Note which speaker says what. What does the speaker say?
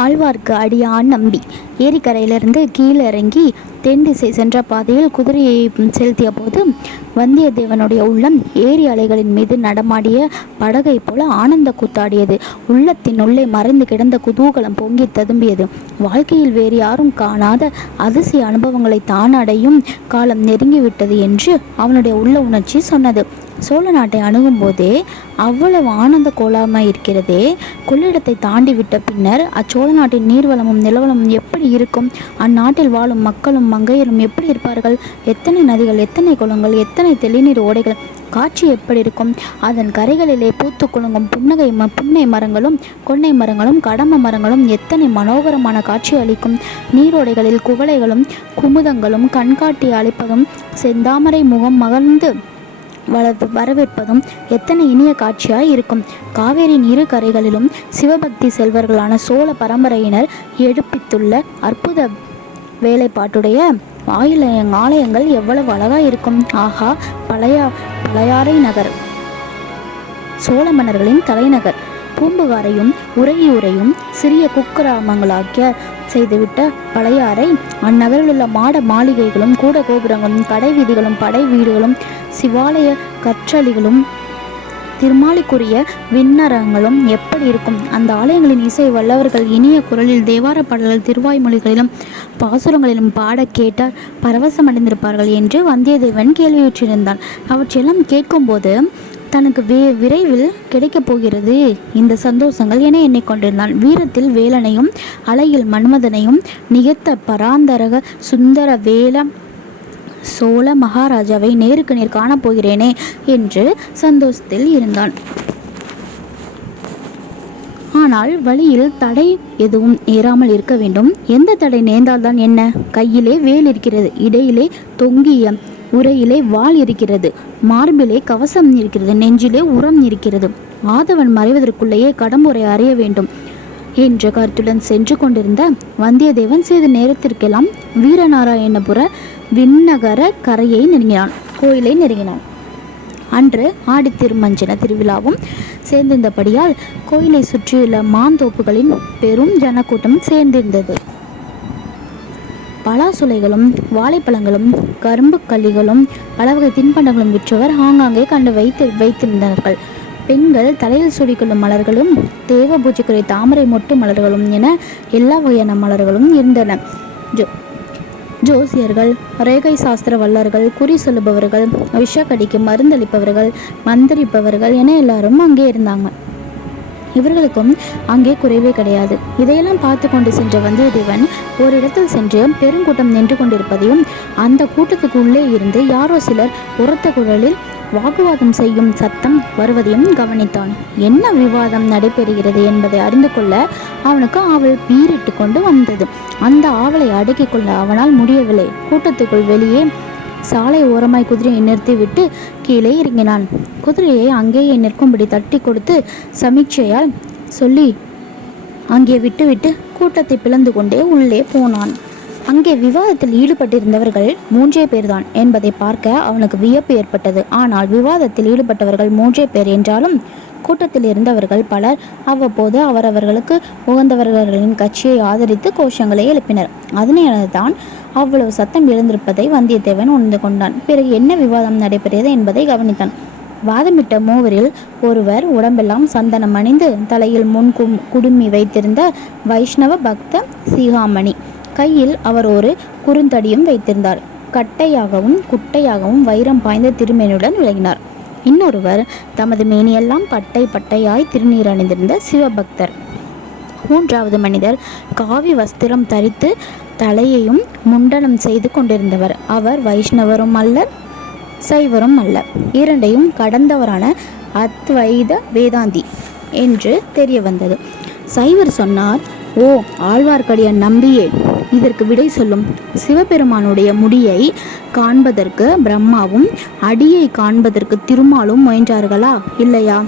Speaker 1: ஆழ்வார்க்கு அடியான் நம்பி ஏரிக்கரையிலிருந்து கீழே இறங்கி தென் திசை சென்ற பாதையில் குதிரையை செலுத்திய போது வந்தியத்தேவனுடைய உள்ளம் ஏரி அலைகளின் மீது நடமாடிய படகை போல ஆனந்த கூத்தாடியது உள்ளத்தின் உள்ளே மறைந்து கிடந்த குதூகலம் பொங்கி ததும்பியது வாழ்க்கையில் வேறு யாரும் காணாத அதிசய அனுபவங்களை தான் அடையும் காலம் நெருங்கிவிட்டது என்று அவனுடைய உள்ள உணர்ச்சி சொன்னது சோழ நாட்டை அணுகும் போதே அவ்வளவு ஆனந்த கோலாமாய் இருக்கிறதே கொள்ளிடத்தை தாண்டி விட்ட பின்னர் அச்சோழ நாட்டின் நீர்வளமும் நிலவளமும் எப்படி இருக்கும் அந்நாட்டில் வாழும் மக்களும் மங்கையரும் எப்படி இருப்பார்கள் எத்தனை நதிகள் எத்தனை குளங்கள் எத்தனை தெளிநீர் ஓடைகள் காட்சி எப்படி இருக்கும் அதன் கரைகளிலே பூத்து குலுங்கும் புன்னகை ம புன்னை மரங்களும் கொன்னை மரங்களும் கடம மரங்களும் எத்தனை மனோகரமான காட்சி அளிக்கும் நீரோடைகளில் குவளைகளும் குமுதங்களும் கண்காட்டி அழைப்பதும் செந்தாமரை முகம் மகழ்ந்து வரவேற்பதும் எத்தனை இனிய காட்சியாய் இருக்கும் காவேரியின் இரு கரைகளிலும் சிவபக்தி செல்வர்களான சோழ பரம்பரையினர் எழுப்பித்துள்ள அற்புத வேலைப்பாட்டுடைய ஆயில ஆலயங்கள் எவ்வளவு அழகாக இருக்கும் ஆஹா பழையா பழையாறை நகர் சோழ மன்னர்களின் தலைநகர் பூம்புகாரையும் உறையூரையும் சிறிய குக்கிராமங்களாக்கிய செய்துவிட்ட பழையாறை அந்நகரில் உள்ள மாட மாளிகைகளும் கூட கோபுரங்களும் கடை வீதிகளும் படை வீடுகளும் சிவாலய கற்றளிகளும் திருமாலிக்குரிய விண்ணரங்களும் எப்படி இருக்கும் அந்த ஆலயங்களின் இசை வல்லவர்கள் இனிய குரலில் தேவார பாடல்கள் திருவாய் மொழிகளிலும் பாசுரங்களிலும் பாட கேட்டால் பரவசமடைந்திருப்பார்கள் என்று வந்தியத்தேவன் கேள்வியுற்றிருந்தான் அவற்றையெல்லாம் கேட்கும்போது தனக்கு வே விரைவில் கிடைக்கப் போகிறது இந்த சந்தோஷங்கள் என எண்ணிக்கொண்டிருந்தான் வீரத்தில் வேலனையும் அலையில் மன்மதனையும் நிகழ்த்த பராந்தரக சுந்தர வேல சோழ மகாராஜாவை நேருக்கு நேர் காணப்போகிறேனே என்று சந்தோஷத்தில் இருந்தான் ஆனால் வழியில் தடை எதுவும் ஏறாமல் இருக்க வேண்டும் எந்த தடை நேர்ந்தால்தான் என்ன கையிலே வேல் இருக்கிறது இடையிலே தொங்கிய உரையிலே வாள் இருக்கிறது மார்பிலே கவசம் இருக்கிறது நெஞ்சிலே உரம் இருக்கிறது ஆதவன் மறைவதற்குள்ளேயே கடம்புரை அறிய வேண்டும் என்ற கருத்துடன் சென்று கொண்டிருந்த வந்தியத்தேவன் சிறிது நேரத்திற்கெல்லாம் வீரநாராயணபுர விண்ணகர கரையை நெருங்கினான் கோயிலை நெருங்கினான் அன்று ஆடி திருமஞ்சன திருவிழாவும் சேர்ந்திருந்தபடியால் கோயிலை சுற்றியுள்ள மாந்தோப்புகளின் பெரும் ஜனக்கூட்டம் சேர்ந்திருந்தது பலாசுலைகளும் வாழைப்பழங்களும் கரும்பு கள்ளிகளும் பல வகை தின்பண்டங்களும் விற்றவர் ஆங்காங்கே கண்டு வைத்து வைத்திருந்தார்கள் பெண்கள் தலையில் சூடிக்கொள்ளும் மலர்களும் தேவ பூஜைக்குரிய தாமரை மொட்டு மலர்களும் என எல்லா வகையான மலர்களும் இருந்தன ஜோ ஜோசியர்கள் ரேகை சாஸ்திர வல்லர்கள் குறி சொல்லுபவர்கள் விஷக்கடிக்கு மருந்தளிப்பவர்கள் மந்திரிப்பவர்கள் என எல்லாரும் அங்கே இருந்தாங்க இவர்களுக்கும் அங்கே குறைவே கிடையாது இதையெல்லாம் பார்த்து கொண்டு சென்ற வந்தியத்தேவன் ஒரு இடத்தில் சென்று பெருங்கூட்டம் நின்று கொண்டிருப்பதையும் அந்த கூட்டத்துக்கு உள்ளே இருந்து யாரோ சிலர் உரத்த குழலில் வாக்குவாதம் செய்யும் சத்தம் வருவதையும் கவனித்தான் என்ன விவாதம் நடைபெறுகிறது என்பதை அறிந்து கொள்ள அவனுக்கு ஆவல் பீரிட்டு கொண்டு வந்தது அந்த ஆவலை அடக்கிக் கொள்ள அவனால் முடியவில்லை கூட்டத்துக்குள் வெளியே சாலை ஓரமாய் குதிரையை நிறுத்திவிட்டு கீழே இறங்கினான் குதிரையை அங்கேயே நிற்கும்படி தட்டி கொடுத்து சமீட்சையால் சொல்லி அங்கே விட்டுவிட்டு கூட்டத்தை பிளந்து கொண்டே உள்ளே போனான் அங்கே விவாதத்தில் ஈடுபட்டிருந்தவர்கள் மூன்றே பேர்தான் என்பதை பார்க்க அவனுக்கு வியப்பு ஏற்பட்டது ஆனால் விவாதத்தில் ஈடுபட்டவர்கள் மூன்றே பேர் என்றாலும் கூட்டத்தில் இருந்தவர்கள் பலர் அவ்வப்போது அவரவர்களுக்கு உகந்தவர்களின் கட்சியை ஆதரித்து கோஷங்களை எழுப்பினர் அதனால்தான் அவ்வளவு சத்தம் எழுந்திருப்பதை வந்தியத்தேவன் உணர்ந்து கொண்டான் பிறகு என்ன விவாதம் நடைபெறுகிறது என்பதை கவனித்தான் வாதமிட்ட மூவரில் ஒருவர் உடம்பெல்லாம் சந்தனம் அணிந்து தலையில் முன் குடுமி வைத்திருந்த வைஷ்ணவ பக்த சீகாமணி கையில் அவர் ஒரு குறுந்தடியும் வைத்திருந்தார் கட்டையாகவும் குட்டையாகவும் வைரம் பாய்ந்த திருமேனுடன் விளங்கினார் இன்னொருவர் தமது மேனியெல்லாம் பட்டை பட்டையாய் திருநீர் அணிந்திருந்த சிவபக்தர் மூன்றாவது மனிதர் காவி வஸ்திரம் தரித்து தலையையும் முண்டனம் செய்து கொண்டிருந்தவர் அவர் வைஷ்ணவரும் அல்ல சைவரும் அல்ல இரண்டையும் கடந்தவரான அத்வைத வேதாந்தி என்று தெரிய வந்தது சைவர் சொன்னார் ஓ ஆழ்வார்க்கடிய நம்பியே இதற்கு விடை சொல்லும் சிவபெருமானுடைய முடியை காண்பதற்கு பிரம்மாவும் அடியை காண்பதற்கு திருமாலும் முயன்றார்களா இல்லையா